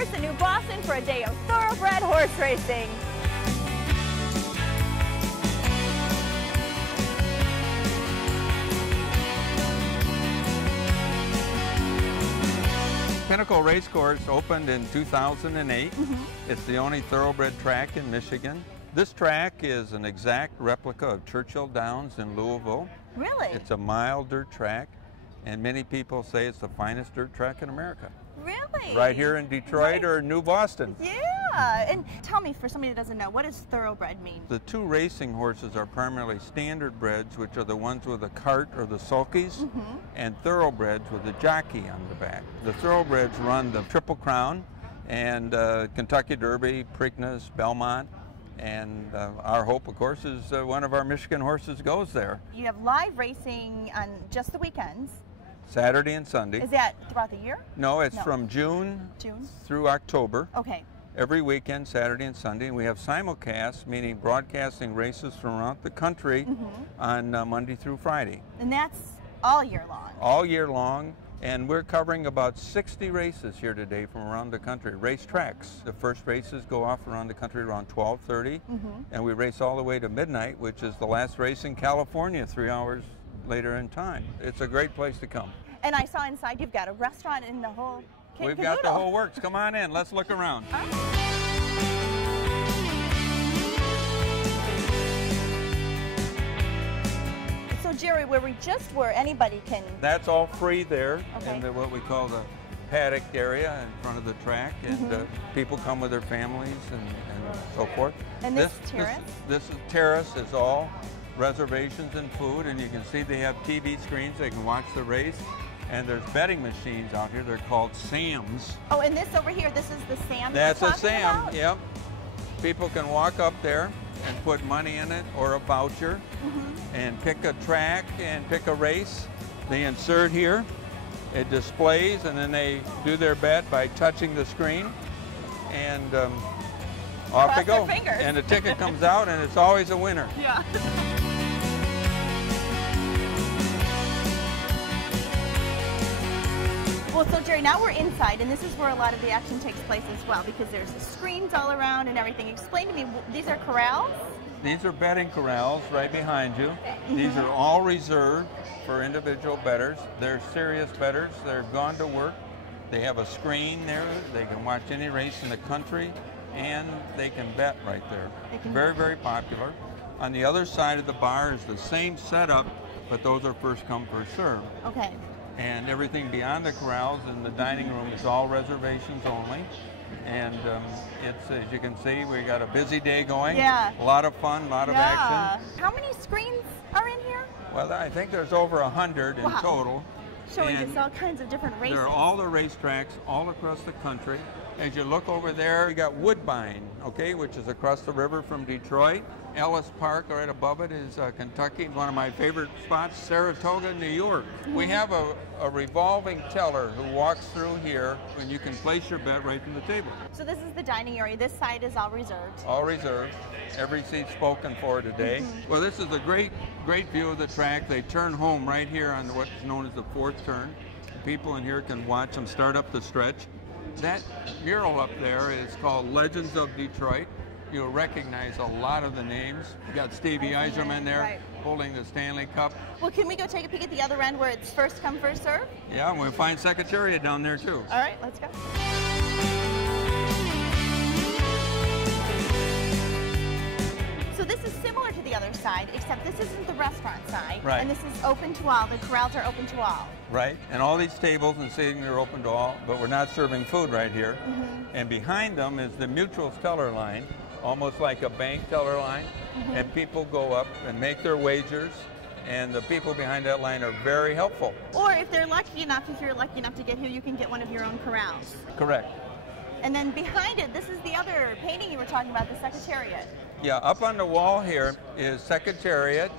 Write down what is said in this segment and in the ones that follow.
Course in New Boston for a day of thoroughbred horse racing. Pinnacle Race Course opened in 2008. It's the only thoroughbred track in Michigan. This track is an exact replica of Churchill Downs in Louisville. Really? It's a mile dirt track, and many people say it's the finest dirt track in America. Really? Right here in Detroit or New Boston. Yeah, and tell me, for somebody that doesn't know, what does thoroughbred mean? The two racing horses are primarily standard breds, which are the ones with the cart or the sulkies, and thoroughbreds with the jockey on the back. The thoroughbreds run the Triple Crown and Kentucky Derby, Preakness, Belmont, and our hope, of course, is one of our Michigan horses goes there. You have live racing on just the weekends. Saturday and Sunday. Is that throughout the year? No, it's from June through October. Okay. Every weekend, Saturday and Sunday. And we have simulcasts, meaning broadcasting races from around the country on Monday through Friday. And that's all year long? All year long. And we're covering about 60 races here today from around the country, race tracks. The first races go off around the country around 12:30, and we race all the way to midnight, which is the last race in California, 3 hours later in time. It's a great place to come. And I saw inside you've got a restaurant in the whole kit We've got the whole works. Come on in. Let's look around. So Jerry, where we just were, anybody can... That's all free there Okay. in what we call the paddock area in front of the track, and people come with their families and so forth. And this terrace? This terrace is all reservations and food, and you can see they have TV screens. They can watch the race, and there's betting machines out here. They're called Sams. Oh, and this over here, this is the Sam That's you're a talking Sam, about? yep. People can walk up there and put money in it or a voucher and pick a track and pick a race. They insert here, it displays, and then they do their bet by touching the screen, and off they go. And the ticket comes out, and it's always a winner. Yeah. Well, so Jerry, now we're inside, and this is where a lot of the action takes place as well, because there's the screens all around and everything. Explain to me, these are corrals? These are betting corrals right behind you. These are all reserved for individual bettors. They're serious bettors. They're gone to work. They have a screen there. They can watch any race in the country, and they can bet right there. Very, very popular. On the other side of the bar is the same setup, but those are first come, first serve. Okay. And everything beyond the corrals in the dining room is all reservations only. And it's, as you can see, we got a busy day going. Yeah. A lot of fun, a lot of action. How many screens are in here? Well, I think there's over 100 in total. Showing us all kinds of different races. There are all the racetracks all across the country. As you look over there, you got Woodbine, okay, which is across the river from Detroit. Ellis Park, right above it, is Kentucky. One of my favorite spots, Saratoga, New York. We have a revolving teller who walks through here, and you can place your bet right from the table. So this is the dining area. This side is all reserved. All reserved. Every seat spoken for today. Well, this is a great view of the track. They turn home right here on what's known as the fourth turn. People in here can watch them start up the stretch. That mural up there is called Legends of Detroit. You'll recognize a lot of the names. You got Stevie Eiserman there holding the Stanley Cup. Well, can we go take a peek at the other end where it's first come, first serve? Yeah, and we'll find Secretariat down there too. All right, let's go. So this is similar to the other side, except this isn't the restaurant side. Right. And this is open to all. The corrals are open to all. Right, and all these tables and seating are open to all, but we're not serving food right here. And behind them is the Mutuals teller line, almost like a bank teller line, and people go up and make their wagers, and the people behind that line are very helpful. Or if you're lucky enough to get here, you can get one of your own corrals. Correct. And then behind it, this is the other painting you were talking about, the Secretariat. Yeah, up on the wall here is Secretariat,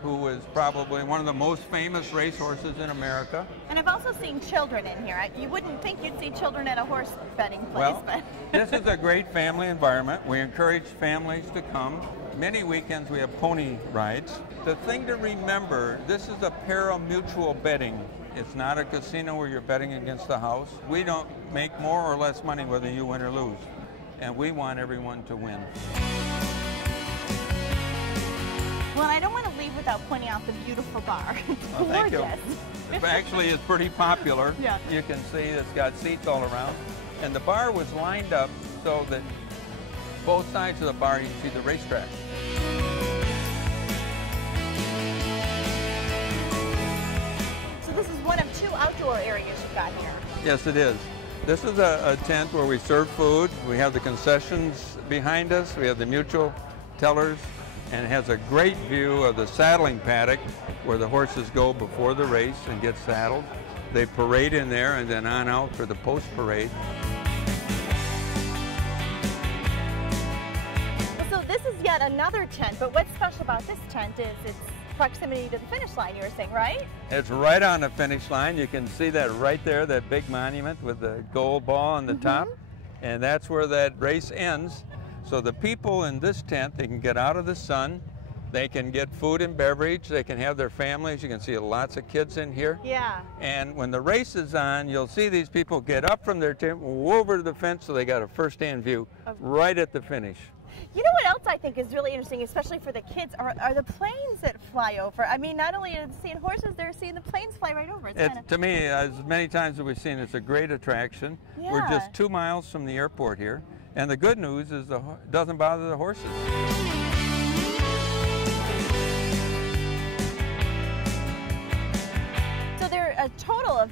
who is probably one of the most famous racehorses in America. And I've also seen children in here. You wouldn't think you'd see children at a horse betting place, Well, but... this is a great family environment. We encourage families to come. Many weekends we have pony rides. The thing to remember, this is a pari-mutuel betting It's not a casino where you're betting against the house. We don't make more or less money whether you win or lose. And we want everyone to win. Well, I don't want to leave without pointing out the beautiful bar. It's Thank you. gorgeous. Actually, it's pretty popular. Yeah. You can see it's got seats all around. And the bar was lined up so that both sides of the bar you can see the racetrack. So this is one of two outdoor areas you've got here. Yes, it is. This is a tent where we serve food. We have the concessions behind us. We have the mutual tellers. And it has a great view of the saddling paddock where the horses go before the race and get saddled. They parade in there and then on out for the post-parade. So this is yet another tent, but what's special about this tent is its proximity to the finish line, you were saying, right? It's right on the finish line. You can see that right there, that big monument with the gold ball on the top. And that's where that race ends. So the people in this tent, they can get out of the sun, they can get food and beverage, they can have their families. You can see lots of kids in here. Yeah. And when the race is on, you'll see these people get up from their tent, go over to the fence, so they got a first-hand view right at the finish. You know what else I think is really interesting, especially for the kids, are the planes that fly over. I mean, not only are they seeing horses, they're seeing the planes fly right over. To me, as many times as we've seen, it's a great attraction. Yeah. We're just 2 miles from the airport here. And the good news is it doesn't bother the horses. So there are a total of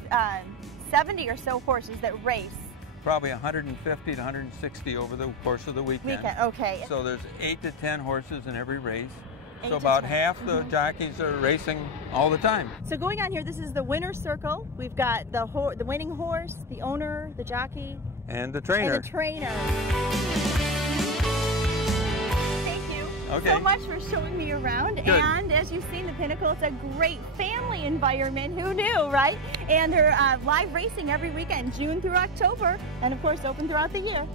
70 or so horses that race. Probably 150 to 160 over the course of the weekend. Okay. So there's 8 to 10 horses in every race. 8 So to about 10. half the jockeys are racing all the time. So going on here, this is the winner's circle. We've got the winning horse, the owner, the jockey, And the trainer. and the trainer. Thank you so much for showing me around. Good. And as you've seen, the Pinnacle, it's a great family environment. Who knew, right? And they're live racing every weekend, June through October, and of course open throughout the year.